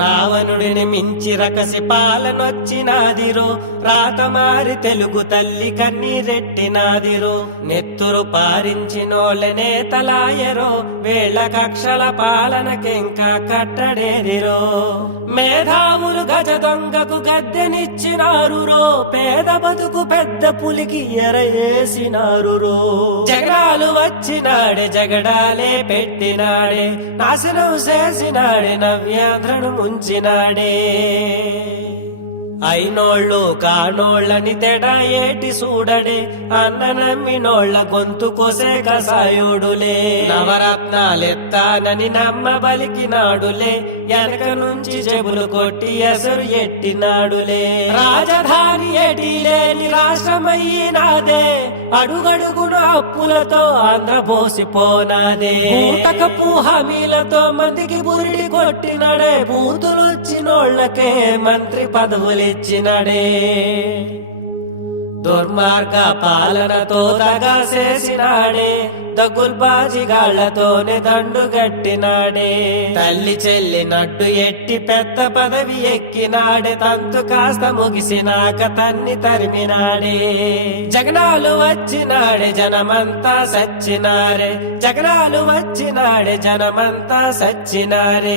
రావణుడిని మించి రకసి పాలనొచ్చినాదిరో రాతమారి తెలుగు తల్లి కన్నీరెట్టినాదిరో నెత్తురు పారించినోలనే తలాయరో వేళ కక్షల పాలనకింకా కట్టడేదిరో మేధావులు గజ దొంగకు గద్దెనిచ్చినారు రో పేద బతుకు పెద్ద పులికి ఎరయేసినారు రో జగడాలు వచ్చినాడే జగడాలే పెట్టినాడే నాశనం చేసినాడే నవ్యాంధ్రను ఉంచినాడే అయినోళ్ళు కానోళ్ళని తెడా ఏటి సూడడే అన్న నమ్మినోళ్ళ గొంతు కోసే కసాయోడులే నవరత్నాలెత్తానని నమ్మ బలికినాడులే వెనక నుంచి చెబులు కొట్టి ఎసరు ఎట్టినాడులే రాజధాని ఏటి లేని రాష్ట్రమయ్యినాదే అడుగడుగున అప్పులతో ఆంధ్ర పోసిపోనాదే పూహమీలతో మందికి బురిడి కొట్టినడే బూతులు వచ్చినోళ్ళకే మంత్రి పదవులిచ్చినడే దుర్మార్గ పాలనతో దగా చేసినాడే దగ్గుల్బాజిగాళ్లతోనే దండు గట్టినాడే తల్లి చెల్లినట్టు ఎట్టి పెద్ద పదవి ఎక్కినాడే తంతు కాస్త ముగిసినాక తన్ని తరిమినాడే జగనాలు వచ్చినాడే జనమంతా సచ్చినారే జగనాలు వచ్చినాడే జనమంతా సచ్చినారే